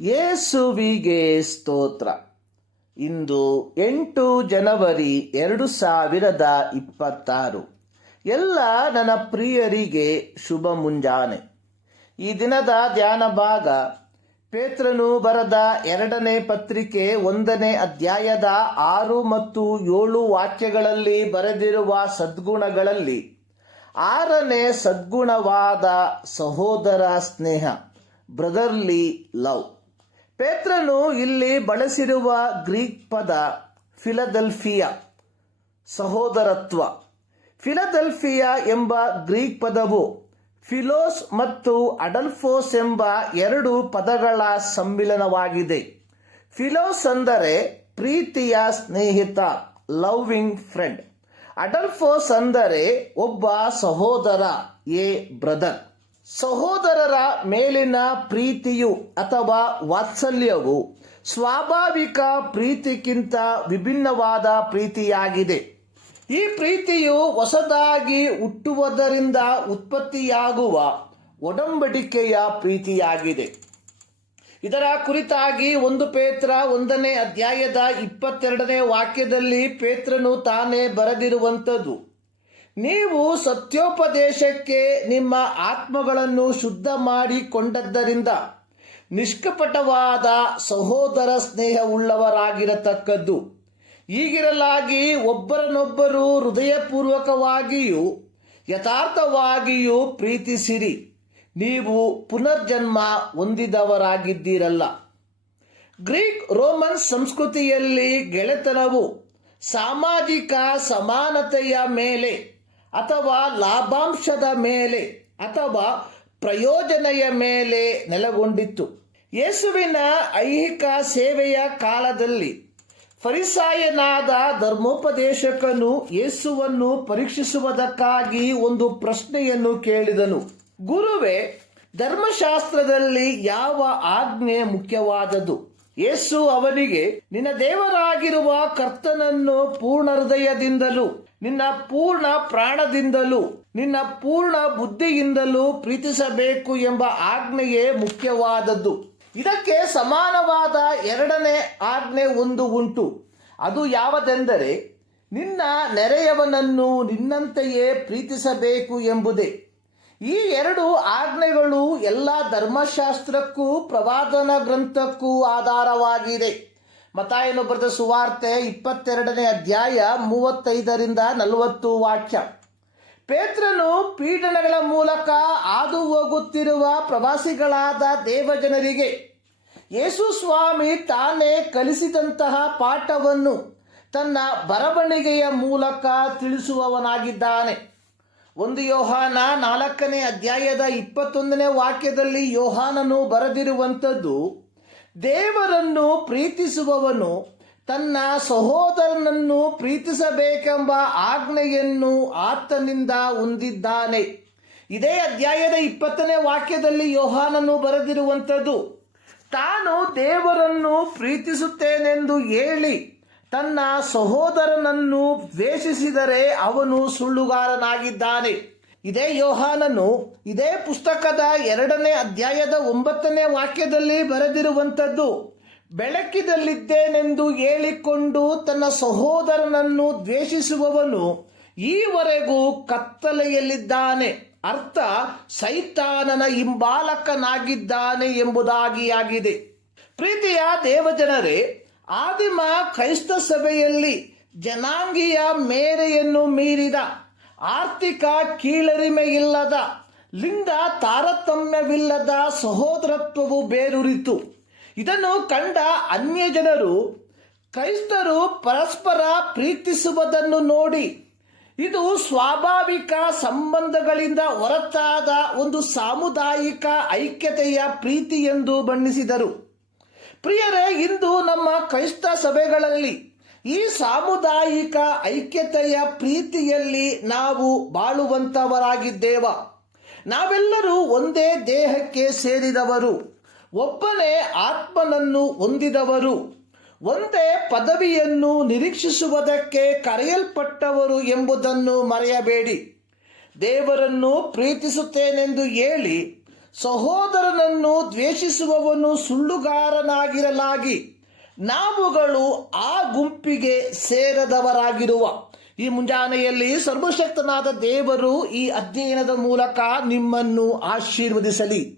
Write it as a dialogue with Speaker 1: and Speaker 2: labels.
Speaker 1: ಯೇಸುವಿಗೆ ಸ್ತೋತ್ರ. ಇಂದು ಎಂಟು ಜನವರಿ ಎರಡು ಸಾವಿರದ ಇಪ್ಪತ್ತಾರು. ಎಲ್ಲ ನನ್ನ ಪ್ರಿಯರಿಗೆ ಶುಭ ಮುಂಜಾನೆ. ಈ ದಿನದ ಧ್ಯಾನ ಭಾಗ ಪೇತ್ರನು ಬರದ ಎರಡನೇ ಪತ್ರಿಕೆ ಒಂದನೇ ಅಧ್ಯಾಯದ ಆರು ಮತ್ತು ಏಳು ವಾಕ್ಯಗಳಲ್ಲಿ ಬರೆದಿರುವ ಸದ್ಗುಣಗಳಲ್ಲಿ ಆರನೇ ಸದ್ಗುಣವಾದ ಸಹೋದರ ಸ್ನೇಹ, ಬ್ರದರ್ಲಿ ಲವ್. ಪೇತ್ರನು ಇಲ್ಲಿ ಬಳಸಿರುವ ಗ್ರೀಕ್ ಪದ ಫಿಲದೆಲ್ಫಿಯಾ, ಸಹೋದರತ್ವ. ಫಿಲದೆಲ್ಫಿಯಾ ಎಂಬ ಗ್ರೀಕ್ ಪದವು ಫಿಲೋಸ್ ಮತ್ತು ಅಡಲ್ಫೋಸ್ ಎಂಬ ಎರಡು ಪದಗಳ ಸಮ್ಮಿಲನವಾಗಿದೆ. ಫಿಲೋಸ್ ಅಂದರೆ ಪ್ರೀತಿಯ ಸ್ನೇಹಿತ, ಲವ್ವಿಂಗ್ ಫ್ರೆಂಡ್. ಅಡಲ್ಫೋಸ್ ಅಂದರೆ ಒಬ್ಬ ಸಹೋದರ, ಎ ಬ್ರದರ್. ಸಹೋದರರ ಮೇಲಿನ ಪ್ರೀತಿಯು ಅಥವಾ ವಾತ್ಸಲ್ಯವು ಸ್ವಾಭಾವಿಕ ಪ್ರೀತಿಗಿಂತ ವಿಭಿನ್ನವಾದ ಪ್ರೀತಿಯಾಗಿದೆ. ಈ ಪ್ರೀತಿಯು ಹೊಸದಾಗಿ ಹುಟ್ಟುವುದರಿಂದ ಉತ್ಪತ್ತಿಯಾಗುವ ಒಡಂಬಡಿಕೆಯ ಪ್ರೀತಿಯಾಗಿದೆ. ಇದರ ಕುರಿತಾಗಿ ಒಂದು ಪೇತ್ರ ಒಂದನೇ ಅಧ್ಯಾಯದ ಇಪ್ಪತ್ತೆರಡನೇ ವಾಕ್ಯದಲ್ಲಿ ಪೇತ್ರನು ತಾನೇ ಬರೆದಿರುವಂಥದ್ದು. ನೀವು ಸತ್ಯೋಪದೇಶಕ್ಕೆ ನಿಮ್ಮ ಆತ್ಮಗಳನ್ನು ಶುದ್ಧ ಮಾಡಿಕೊಂಡದ್ದರಿಂದ ನಿಷ್ಕಪಟವಾದ ಸಹೋದರ ಸ್ನೇಹವುಳ್ಳವರಾಗಿರತಕ್ಕದ್ದು. ಈಗಿರಲಾಗಿ ಒಬ್ಬರನ್ನೊಬ್ಬರು ಹೃದಯಪೂರ್ವಕವಾಗಿಯೂ ಯಥಾರ್ಥವಾಗಿಯೂ ಪ್ರೀತಿಸಿರಿ. ನೀವು ಪುನರ್ಜನ್ಮ ಹೊಂದಿದವರಾಗಿದ್ದೀರಲ್ಲ. ಗ್ರೀಕ್ ರೋಮನ್ ಸಂಸ್ಕೃತಿಯಲ್ಲಿ ಗೆಳೆತನವು ಸಾಮಾಜಿಕ ಸಮಾನತೆಯ ಮೇಲೆ ಅಥವಾ ಲಾಭಾಂಶದ ಮೇಲೆ ಅಥವಾ ಪ್ರಯೋಜನೆಯ ಮೇಲೆ ನೆಲೆಗೊಂಡಿತ್ತು. ಯೇಸುವಿನ ಐಹಿಕ ಸೇವೆಯ ಕಾಲದಲ್ಲಿ ಫರಿಸಾಯನಾದ ಧರ್ಮೋಪದೇಶಕನು ಯೇಸುವನ್ನು ಪರೀಕ್ಷಿಸುವುದಕ್ಕಾಗಿ ಒಂದು ಪ್ರಶ್ನೆಯನ್ನು ಕೇಳಿದನು. ಗುರುವೇ, ಧರ್ಮಶಾಸ್ತ್ರದಲ್ಲಿ ಯಾವ ಆಜ್ಞೆ ಮುಖ್ಯವಾದದ್ದು? ಯೇಸು ಅವನಿಗೆ, ನಿನ್ನ ದೇವರಾಗಿರುವ ಕರ್ತನನ್ನು ಪೂರ್ಣ ಹೃದಯದಿಂದಲೂ, ನಿನ್ನ ಪೂರ್ಣ ಪ್ರಾಣದಿಂದಲೂ, ನಿನ್ನ ಪೂರ್ಣ ಬುದ್ಧಿಯಿಂದಲೂ ಪ್ರೀತಿಸಬೇಕು ಎಂಬ ಆಜ್ಞೆಯೇ ಮುಖ್ಯವಾದದ್ದು. ಇದಕ್ಕೆ ಸಮಾನವಾದ ಎರಡನೇ ಆಜ್ಞೆ ಒಂದು ಉಂಟು. ಅದು ಯಾವುದೆಂದರೆ, ನಿನ್ನ ನೆರೆಯವನನ್ನು ನಿನ್ನಂತೆಯೇ ಪ್ರೀತಿಸಬೇಕು ಎಂಬುದೇ. ಈ ಎರಡು ಆಜ್ಞೆಗಳು ಎಲ್ಲ ಧರ್ಮಶಾಸ್ತ್ರಕ್ಕೂ, ಪ್ರವಾದನ ಗ್ರಂಥಕ್ಕೂ ಆಧಾರವಾಗಿದೆ. ಮತಾಯನು ಬರೆದ ಸುವಾರ್ತೆ ಇಪ್ಪತ್ತೆರಡನೇ ಅಧ್ಯಾಯ ಮೂವತ್ತೈದರಿಂದ ನಲವತ್ತು ವಾಕ್ಯ. ಪೇತ್ರನು ಪೀಡನಗಳ ಮೂಲಕ ಹಾದು ಹೋಗುತ್ತಿರುವ ಪ್ರವಾಸಿಗಳಾದ ದೇವಜನರಿಗೆ, ಯೇಸು ಸ್ವಾಮಿ ತಾನೇ ಕಲಿಸಿದಂತಹ ಪಾಠವನ್ನು ತನ್ನ ಬರವಣಿಗೆಯ ಮೂಲಕ ತಿಳಿಸುವವನಾಗಿದ್ದಾನೆ. ಒಂದು ಯೋಹಾನ ನಾಲ್ಕನೇ ಅಧ್ಯಾಯದ ಇಪ್ಪತ್ತೊಂದನೇ ವಾಕ್ಯದಲ್ಲಿ ಯೋಹಾನನು ಬರೆದಿರುವಂಥದ್ದು, ದೇವರನ್ನು ಪ್ರೀತಿಸುವವನು ತನ್ನ ಸಹೋದರನನ್ನು ಪ್ರೀತಿಸಬೇಕೆಂಬ ಆಜ್ಞೆಯನ್ನು ಆತನಿಂದ ಹೊಂದಿದ್ದಾನೆ. ಇದೇ ಅಧ್ಯಾಯದ ಇಪ್ಪತ್ತನೇ ವಾಕ್ಯದಲ್ಲಿ ಯೋಹಾನನು ಬರೆದಿರುವಂಥದ್ದು, ತಾನು ದೇವರನ್ನು ಪ್ರೀತಿಸುತ್ತೇನೆಂದು ಹೇಳಿ. ತನ್ನ ಸಹೋದರನನ್ನು ದ್ವೇಷಿಸಿದರೆ ಅವನು ಸುಳ್ಳುಗಾರನಾಗಿದ್ದಾನೆ. ಇದೇ ಯೋಹಾನನು ಇದೇ ಪುಸ್ತಕದ ಎರಡನೇ ಅಧ್ಯಾಯದ ಒಂಬತ್ತನೇ ವಾಕ್ಯದಲ್ಲಿ ಬರೆದಿರುವಂಥದ್ದು. ಬೆಳಕಿದಲ್ಲಿದ್ದೇನೆಂದು ಹೇಳಿಕೊಂಡು ತನ್ನ ಸಹೋದರನನ್ನು ದ್ವೇಷಿಸುವವನು ಈವರೆಗೂ ಕತ್ತಲೆಯಲ್ಲಿದ್ದಾನೆ. ಅರ್ಥ, ಸೈತಾನನ ಹಿಂಬಾಲಕನಾಗಿದ್ದಾನೆ ಎಂಬುದಾಗಿಯಾಗಿದೆ. ಪ್ರೀತಿಯ ದೇವಜನರೇ ಆದಿಮ ಕ್ರೈಸ್ತ ಸಭೆಯಲ್ಲಿ ಜನಾಂಗೀಯ ಮೇರೆಯನ್ನು ಮೀರಿದ, ಆರ್ಥಿಕ ಕೀಳರಿಮೆ ಇಲ್ಲದ ಲಿಂಗ ತಾರತಮ್ಯವಿಲ್ಲದ ಸಹೋದರತ್ವವು ಬೇರೂರಿತು. ಇದನ್ನು ಕಂಡ ಅನ್ಯ ಜನರು ಕ್ರೈಸ್ತರು ಪರಸ್ಪರ ಪ್ರೀತಿಸುವುದನ್ನು ನೋಡಿ, ಇದು ಸ್ವಾಭಾವಿಕ ಸಂಬಂಧಗಳಿಂದ ಹೊರತಾದ ಒಂದು ಸಾಮುದಾಯಿಕ ಐಕ್ಯತೆಯ ಪ್ರೀತಿ ಎಂದು ಬಣ್ಣಿಸಿದರು. ಪ್ರಿಯರೇ, ಇಂದು ನಮ್ಮ ಕ್ರೈಸ್ತ ಸಭೆಗಳಲ್ಲಿ ಈ ಸಾಮುದಾಯಿಕ ಐಕ್ಯತೆಯ ಪ್ರೀತಿಯಲ್ಲಿ ನಾವು ಬಾಳುವಂತವರಾಗಿದ್ದೇವ. ನಾವೆಲ್ಲರೂ ಒಂದೇ ದೇಹಕ್ಕೆ ಸೇರಿದವರು. ಒಬ್ಬನೇ ಆತ್ಮನನ್ನು ಹೊಂದಿದವರು. ಒಂದೇ ಪದವಿಯನ್ನು ನಿರೀಕ್ಷಿಸುವುದಕ್ಕೆ ಕರೆಯಲ್ಪಟ್ಟವರು ಎಂಬುದನ್ನು ಮರೆಯಬೇಡಿ. ದೇವರನ್ನು ಪ್ರೀತಿಸುತ್ತೇನೆಂದು ಹೇಳಿ ಸಹೋದರನನ್ನು ದ್ವೇಷಿಸುವವನು ಸುಳ್ಳುಗಾರನಾಗಿರಲಾಗಿ, ನಾವುಗಳು ಆ ಗುಂಪಿಗೆ ಸೇರದವರಾಗಿರುವ. ಈ ಮುಂಜಾನೆಯಲ್ಲಿ ಸರ್ವಶಕ್ತನಾದ ದೇವರು ಈ ಅಧ್ಯಯನದ ಮೂಲಕ ನಿಮ್ಮನ್ನು ಆಶೀರ್ವದಿಸಲಿ.